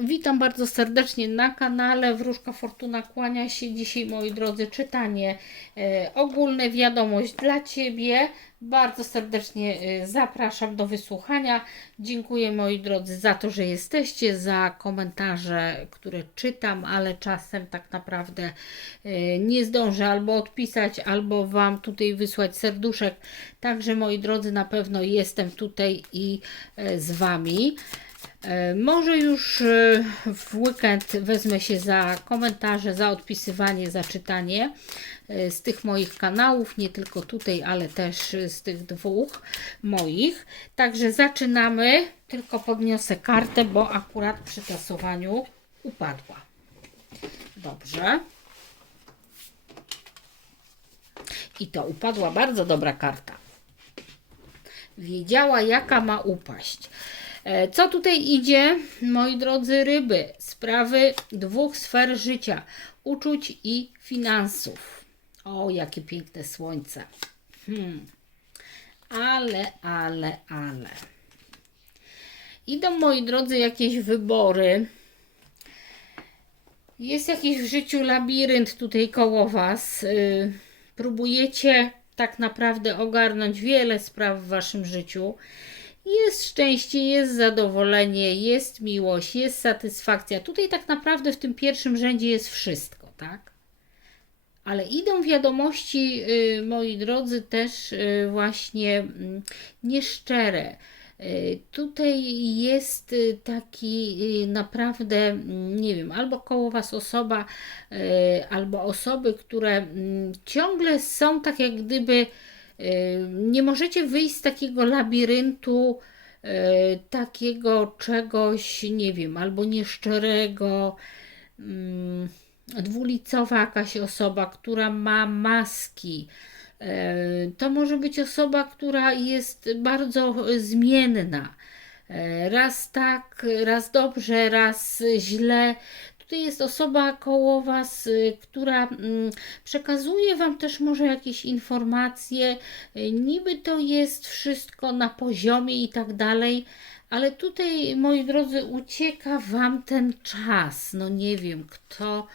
Witam bardzo serdecznie na kanale. Wróżka Fortuna kłania się dzisiaj, moi drodzy, czytanie e, ogólne, wiadomość dla Ciebie. Bardzo serdecznie e, zapraszam do wysłuchania. Dziękuję, moi drodzy, za to, że jesteście, za komentarze, które czytam, ale czasem tak naprawdę e, nie zdążę albo odpisać, albo Wam tutaj wysłać serduszek. Także, moi drodzy, na pewno jestem tutaj i e, z Wami. E, Może już e, w weekend wezmę się za komentarze, za odpisywanie, za czytanie e, z tych moich kanałów, nie tylko tutaj, ale też z tych dwóch moich. Także zaczynamy. Tylko podniosę kartę, bo akurat przy tasowaniu upadła. Dobrze. I to upadła bardzo dobra karta. Wiedziała, jaka ma upaść. E, Co tutaj idzie, moi drodzy ryby? Sprawy dwóch sfer życia: uczuć i finansów. O, jakie piękne słońce. Hmm. Ale, ale, ale. Idą, moi drodzy, jakieś wybory. Jest jakiś w życiu labirynt tutaj koło Was. Yy, próbujecie tak naprawdę ogarnąć wiele spraw w Waszym życiu. Jest szczęście, jest zadowolenie, jest miłość, jest satysfakcja. Tutaj tak naprawdę w tym pierwszym rzędzie jest wszystko, tak? Ale idą wiadomości, y, moi drodzy, też y, właśnie mm, nieszczere. Y, Tutaj jest taki naprawdę, mm, nie wiem, albo koło Was osoba, albo osoby, które mm, ciągle są tak jak gdyby nie możecie wyjść z takiego labiryntu, y, takiego czegoś, nie wiem, albo nieszczerego. Dwulicowa jakaś osoba, która ma maski. To może być osoba, która jest bardzo zmienna. Raz tak, raz dobrze, raz źle. Tutaj jest osoba koło Was, y, która mm, przekazuje Wam też może jakieś informacje. Y, Niby to jest wszystko na poziomie i tak dalej, ale tutaj, moi drodzy, ucieka Wam ten czas. No nie wiem kto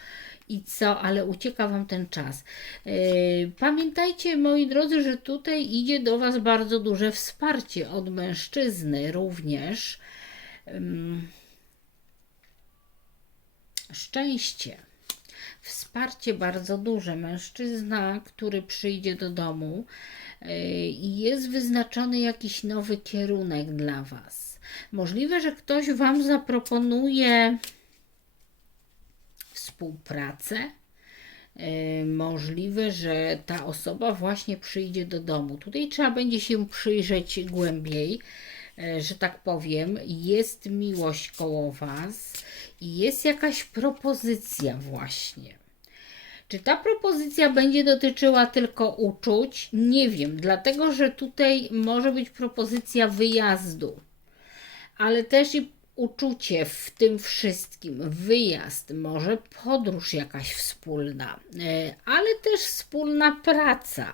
i co, ale ucieka Wam ten czas. Yy, Pamiętajcie, moi drodzy, że tutaj idzie do Was bardzo duże wsparcie od mężczyzny również. Szczęście. Wsparcie bardzo duże. Mężczyzna, który przyjdzie do domu i jest wyznaczony jakiś nowy kierunek dla Was. Możliwe, że ktoś Wam zaproponuje współpracę. Yy, Możliwe, że ta osoba właśnie przyjdzie do domu. Tutaj trzeba będzie się przyjrzeć głębiej, że tak powiem. Jest miłość koło Was i jest jakaś propozycja, właśnie. Czy ta propozycja będzie dotyczyła tylko uczuć? Nie wiem, dlatego że tutaj może być propozycja wyjazdu ale też i uczucie w tym wszystkim, wyjazd, może podróż jakaś wspólna, e, ale też wspólna praca.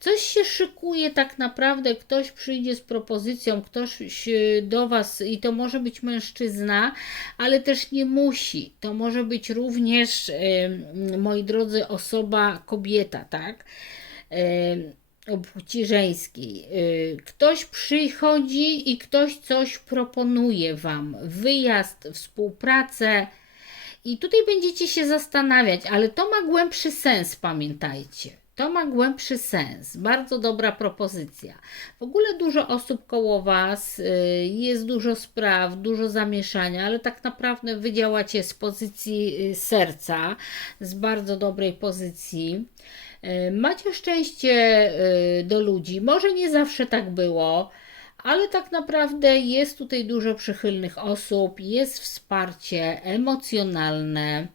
Coś się szykuje tak naprawdę, ktoś przyjdzie z propozycją, ktoś do Was i to może być mężczyzna, ale też nie musi. To może być również, e, moi drodzy, osoba, kobieta, tak? E, płci żeńskiej. Y, Ktoś przychodzi i ktoś coś proponuje Wam. Wyjazd, współpracę. I tutaj będziecie się zastanawiać, ale to ma głębszy sens, pamiętajcie. To ma głębszy sens. Bardzo dobra propozycja. W ogóle dużo osób koło Was, y, jest dużo spraw, dużo zamieszania, ale tak naprawdę Wy działacie z pozycji y, serca, z bardzo dobrej pozycji. E, Macie szczęście do ludzi. Może nie zawsze tak było, ale tak naprawdę jest tutaj dużo przychylnych osób, jest wsparcie emocjonalne.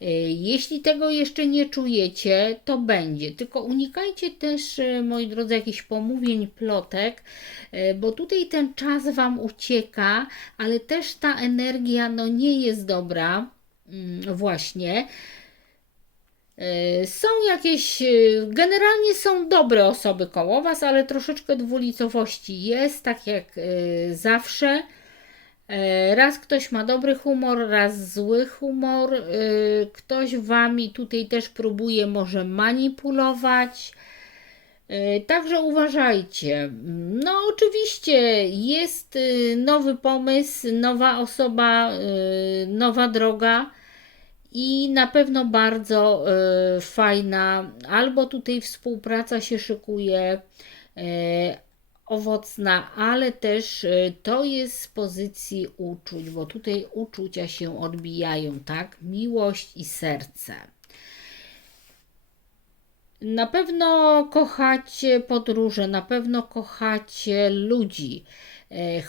E, Jeśli tego jeszcze nie czujecie, to będzie. Tylko unikajcie też, e, moi drodzy, jakichś pomówień, plotek, e, bo tutaj ten czas Wam ucieka, ale też ta energia no, nie jest dobra. Mm, Właśnie. Y, Są jakieś, y, generalnie są dobre osoby koło Was, ale troszeczkę dwulicowości jest, tak jak y, zawsze. Raz ktoś ma dobry humor, raz zły humor. Ktoś wami tutaj też próbuje może manipulować. Także uważajcie. No, oczywiście jest nowy pomysł, nowa osoba, nowa droga i na pewno bardzo y, fajna. Albo tutaj współpraca się szykuje, y, owocna, ale też y, to jest z pozycji uczuć, bo tutaj uczucia się odbijają, tak? Miłość i serce. Na pewno kochacie podróże, na pewno kochacie ludzi,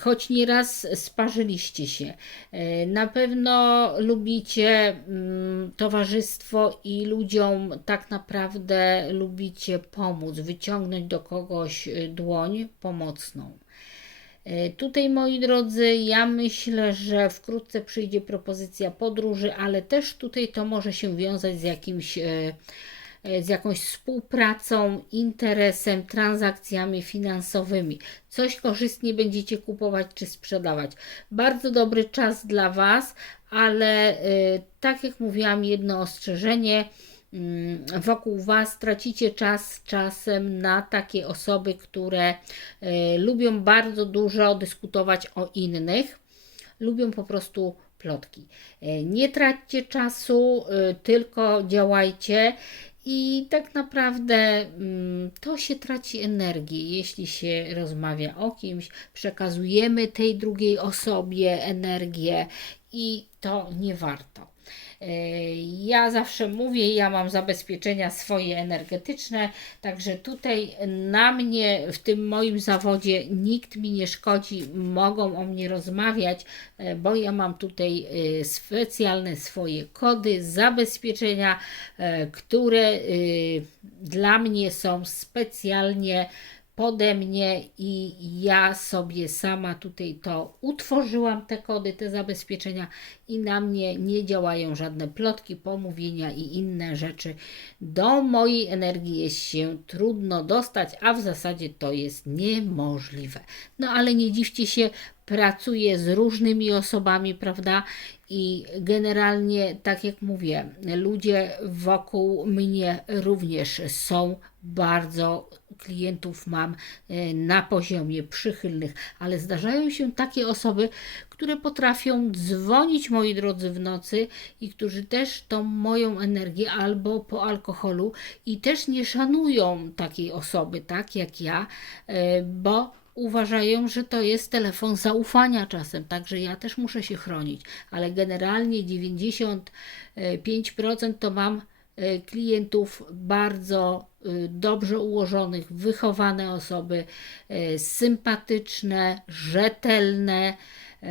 choć nieraz sparzyliście się. E, Na pewno lubicie mm, towarzystwo i ludziom tak naprawdę lubicie pomóc, wyciągnąć do kogoś e, dłoń pomocną. E, Tutaj, moi drodzy, ja myślę, że wkrótce przyjdzie propozycja podróży, ale też tutaj to może się wiązać z jakimś, e, e, z jakąś współpracą, interesem, transakcjami finansowymi. Coś korzystnie będziecie kupować czy sprzedawać. Bardzo dobry czas dla Was, ale e, tak jak mówiłam, jedno ostrzeżenie mm, wokół Was tracicie czas czasem na takie osoby, które e, lubią bardzo dużo dyskutować o innych, lubią po prostu plotki. E, Nie traćcie czasu, e, tylko działajcie. I tak naprawdę mm, to się traci energię, jeśli się rozmawia o kimś, przekazujemy tej drugiej osobie energię i to nie warto. E, Ja zawsze mówię, ja mam zabezpieczenia swoje energetyczne, także tutaj na mnie, w tym moim zawodzie, nikt mi nie szkodzi, mogą o mnie rozmawiać, e, bo ja mam tutaj e, specjalne swoje kody, zabezpieczenia, które dla mnie są specjalnie pode mnie i ja sobie sama tutaj to utworzyłam, te kody, te zabezpieczenia i na mnie nie działają żadne plotki, pomówienia i inne rzeczy. Do mojej energii jest się trudno dostać, a w zasadzie to jest niemożliwe. No ale nie dziwcie się, pracuję z różnymi osobami, prawda? I generalnie, tak jak mówię, ludzie wokół mnie również są bardzo klientów mam e, na poziomie przychylnych, ale zdarzają się takie osoby, które potrafią dzwonić, moi drodzy, w nocy i którzy też tą moją energię albo po alkoholu i też nie szanują takiej osoby, tak jak ja, e, bo uważają, że to jest telefon zaufania czasem, także ja też muszę się chronić, ale generalnie 95% to mam klientów bardzo e, dobrze ułożonych, wychowane osoby, e, sympatyczne, rzetelne e,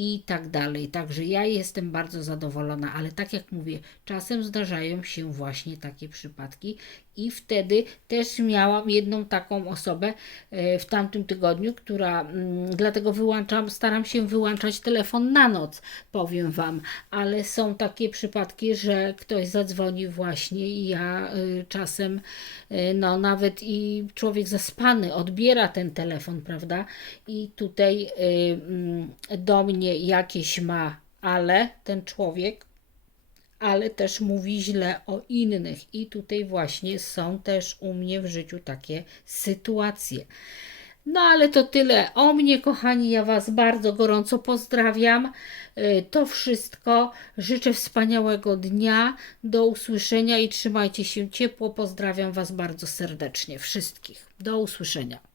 i tak dalej. Także ja jestem bardzo zadowolona, ale tak jak mówię, czasem zdarzają się właśnie takie przypadki i wtedy też miałam jedną taką osobę e, w tamtym tygodniu, która mm, dlatego wyłączam, staram się wyłączać telefon na noc, powiem Wam, ale są takie przypadki, że ktoś zadzwoni właśnie i ja y, czasem, y, no nawet i człowiek zaspany odbiera ten telefon, prawda? I tutaj y, mm, do mnie jakieś ma, ale ten człowiek ale też mówi źle o innych. I tutaj właśnie są też u mnie w życiu takie sytuacje. No ale to tyle o mnie, kochani. Ja Was bardzo gorąco pozdrawiam. Y, To wszystko. Życzę wspaniałego dnia. Do usłyszenia i trzymajcie się ciepło. Pozdrawiam Was bardzo serdecznie. Wszystkich. Do usłyszenia.